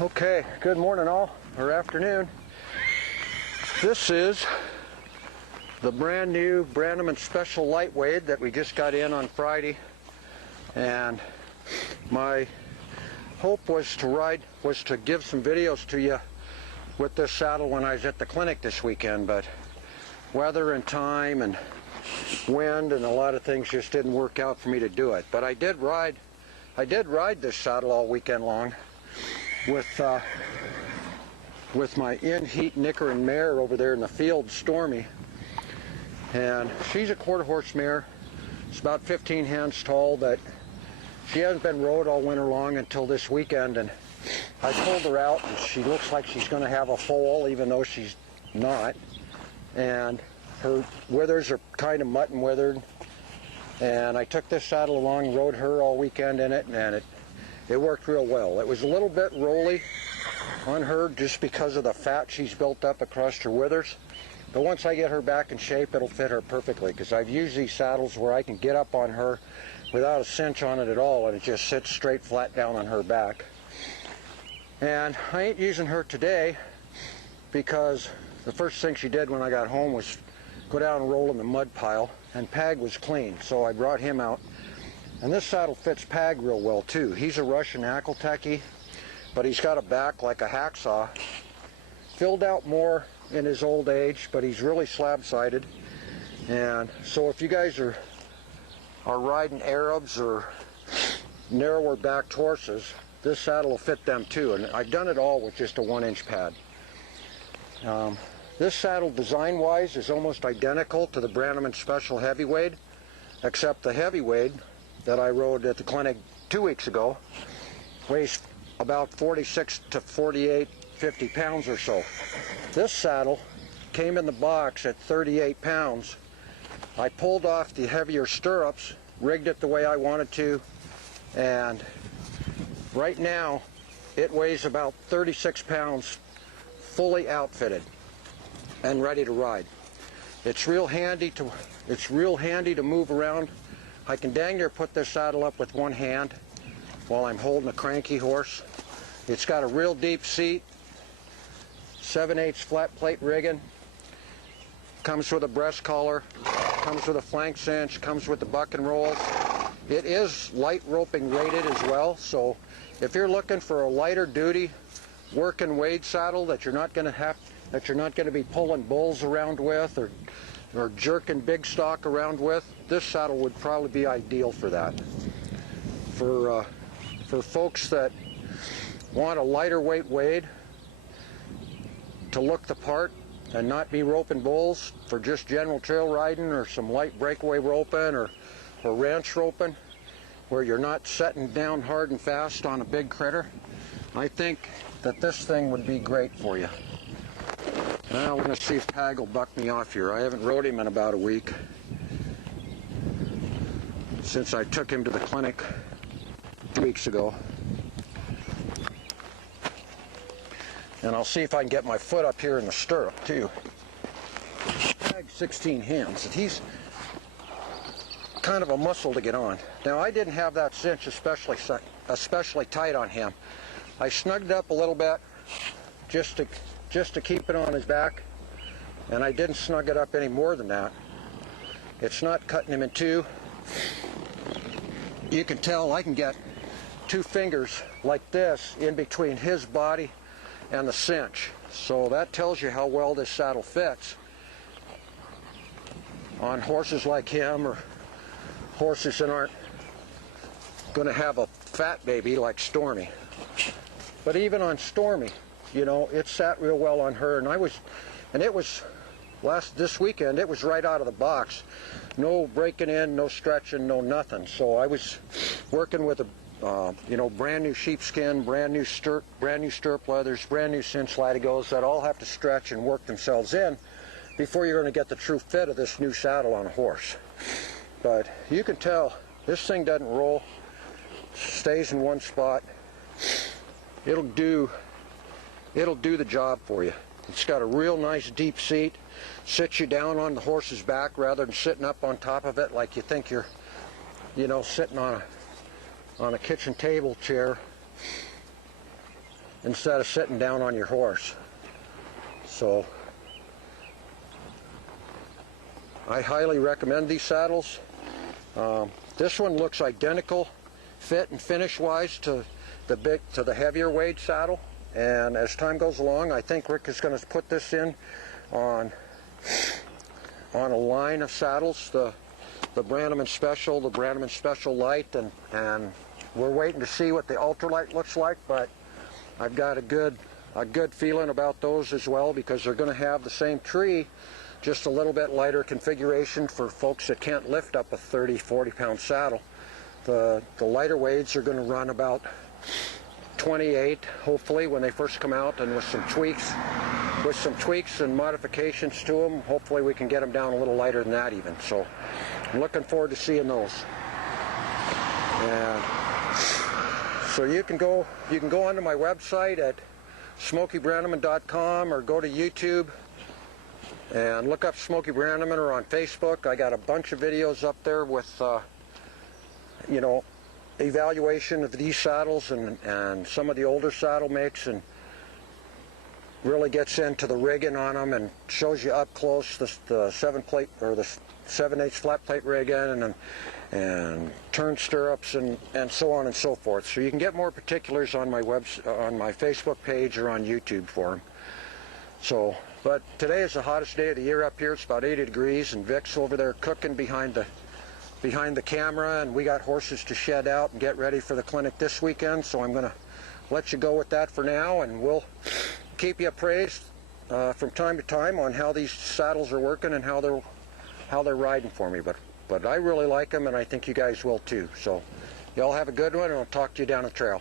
Okay, good morning all, or afternoon. This is the brand new Brannaman Special Lightweight that we just got in on Friday, and my hope was to give some videos to you with this saddle when I was at the clinic this weekend, but weather and time and wind and a lot of things just didn't work out for me to do it. But I did ride this saddle all weekend long with my in-heat nicker and mare over there in the field, Stormy. And she's a quarter horse mare. It's about 15 hands tall, but she hasn't been rode all winter long until this weekend, and I pulled her out and she looks like she's going to have a foal even though she's not. And her withers are kind of mutton withered. And I took this saddle along, rode her all weekend in it, and it worked real well. It was a little bit rolly on her just because of the fat she's built up across her withers. But once I get her back in shape, it'll fit her perfectly, because I've used these saddles where I can get up on her without a cinch on it at all, and it just sits straight flat down on her back. And I ain't using her today because the first thing she did when I got home was go down and roll in the mud pile, and Pag was clean, so I brought him out. And this saddle fits Pag real well too. He's a Russian Akelteki, but he's got a back like a hacksaw. Filled out more in his old age, but he's really slab-sided. And so if you guys are riding Arabs or narrower backed horses, this saddle will fit them too. And I've done it all with just a 1-inch pad. This saddle design-wise is almost identical to the Brannaman Special Heavyweight, except the Heavyweight that I rode at the clinic 2 weeks ago weighs about 46 to 48, 50 pounds or so. This saddle came in the box at 38 pounds. I pulled off the heavier stirrups, rigged it the way I wanted to, and right now it weighs about 36 pounds fully outfitted and ready to ride. It's real handy to move around. I can dang near put this saddle up with one hand while I'm holding a cranky horse. It's got a real deep seat, 7/8 flat plate rigging, comes with a breast collar, comes with a flank cinch, comes with the buck and rolls. It is light roping rated as well, so if you're looking for a lighter duty working wade saddle that you're not going to be pulling bulls around with or jerking big stock around with, this saddle would probably be ideal for that. For folks that want a lighter weight wade to look the part and not be roping bulls, for just general trail riding or some light breakaway roping or ranch roping where you're not setting down hard and fast on a big critter, I think that this thing would be great for you. Now we're going to see if Pag will buck me off here. I haven't rode him in about a week since I took him to the clinic 2 weeks ago. And I'll see if I can get my foot up here in the stirrup too. Pag's 16 hands, and he's kind of a muscle to get on. Now I didn't have that cinch especially tight on him. I snugged it up a little bit just to keep it on his back, and I didn't snug it up any more than that. It's not cutting him in two. You can tell I can get 2 fingers like this in between his body and the cinch, so that tells you how well this saddle fits on horses like him or horses that aren't going to have a fat baby like Stormy. But even on Stormy, you know, it sat real well on her, and it was this weekend, it was right out of the box. No breaking in, no stretching, no nothing. So I was working with a brand new sheepskin, brand new stirrup leathers, brand new cinch latigos that all have to stretch and work themselves in before you're going to get the true fit of this new saddle on a horse. But you can tell this thing doesn't roll, stays in one spot. It'll do the job for you. It's got a real nice deep seat, sits you down on the horse's back rather than sitting up on top of it like you think you're, sitting on a kitchen table chair. instead of sitting down on your horse. So I highly recommend these saddles. This one looks identical fit and finish wise to the heavier weight saddle, and as time goes along I think Rick is going to put this in on a line of saddles, the Brannaman Special, the Brannaman Special Light, and we're waiting to see what the ultralight looks like, but I've got a good feeling about those as well, because they're going to have the same tree, just a little bit lighter configuration for folks that can't lift up a 30-40 pound saddle. The lighter weights are going to run about 28 hopefully when they first come out, and with some tweaks and modifications to them, hopefully we can get them down a little lighter than that even. So I'm looking forward to seeing those. And so you can go onto my website at SmokieBrannaman.com, or go to YouTube and look up Smokie Brannaman, or on Facebook. I got a bunch of videos up there with you know, evaluation of these saddles and some of the older saddle makes, and really gets into the rigging on them and shows you up close the 7/8 or the 7/8 flat plate rigging and turn stirrups and so on and so forth. So you can get more particulars on my Facebook page or on YouTube for them. So, but today is the hottest day of the year up here. It's about 80 degrees, and Vic's over there cooking behind the camera, and we got horses to shed out and get ready for the clinic this weekend. So I'm going to let you go with that for now, and we'll keep you appraised from time to time on how these saddles are working and how they're riding for me. But I really like them, and I think you guys will too. So y'all have a good one, and I'll talk to you down the trail.